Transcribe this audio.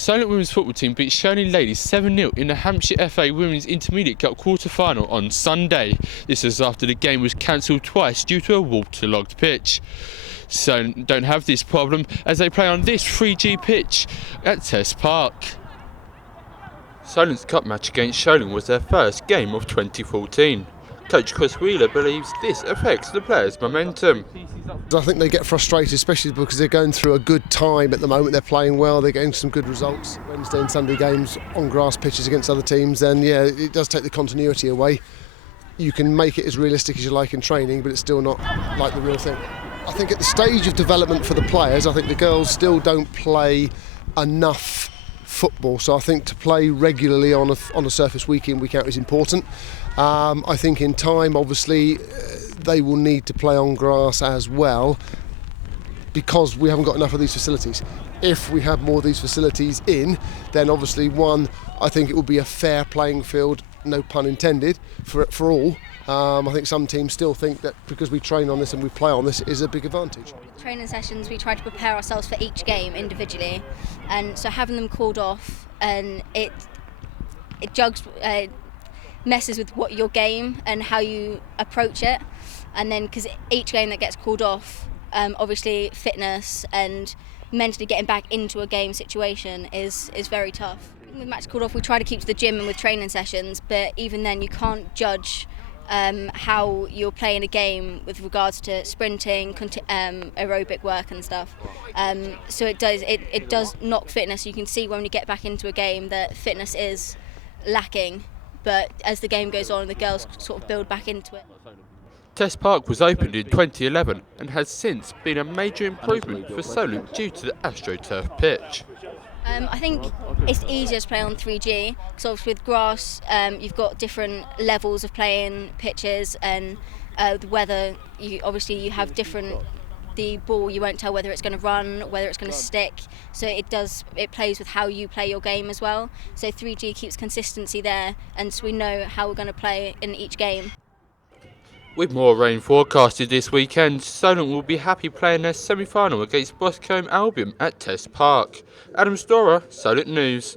Solent women's football team beat Shirley Ladies 7-0 in the Hampshire FA Women's Intermediate Cup quarter-final on Sunday. This was after the game was cancelled twice due to a waterlogged pitch. Solent don't have this problem as they play on this 3G pitch at Test Park. Solent's cup match against Shirley was their first game of 2014. Coach Chris Wheeler believes this affects the players' momentum. I think they get frustrated, especially because they're going through a good time at the moment. They're playing well, they're getting some good results. Wednesday and Sunday games on grass pitches against other teams, then yeah, it does take the continuity away. You can make it as realistic as you like in training, but it's still not like the real thing. I think at the stage of development for the players, I think the girls still don't play enough football, so I think to play regularly on a surface week in, week out is important. I think in time, obviously, they will need to play on grass as well because we haven't got enough of these facilities. If we have more of these facilities in, then obviously, one, I think it will be a fair playing field, no pun intended, for all. I think some teams still think that because we train on this and we play on this is a big advantage. Training sessions, we try to prepare ourselves for each game individually, and so having them called off, and it messes with what your game and how you approach it, and then because each game that gets called off, obviously fitness and mentally getting back into a game situation is very tough. With match called off, we try to keep to the gym and with training sessions, but even then you can't judge how you're playing a game with regards to sprinting, aerobic work and stuff. So it does knock fitness. You can see when you get back into a game that fitness is lacking, but as the game goes on, the girls sort of build back into it. Test Park was opened in 2011 and has since been a major improvement for Solent due to the AstroTurf pitch. I think it's easier to play on 3G because with grass you've got different levels of playing pitches, and the weather, you have different. The ball, you won't tell whether it's going to run, whether it's going to stick, so it plays with how you play your game as well. So 3G keeps consistency there, and so we know how we're going to play in each game. With more rain forecasted this weekend, Solent will be happy playing their semi-final against Boscombe Albion at Test Park. Adam Storer, Solent News.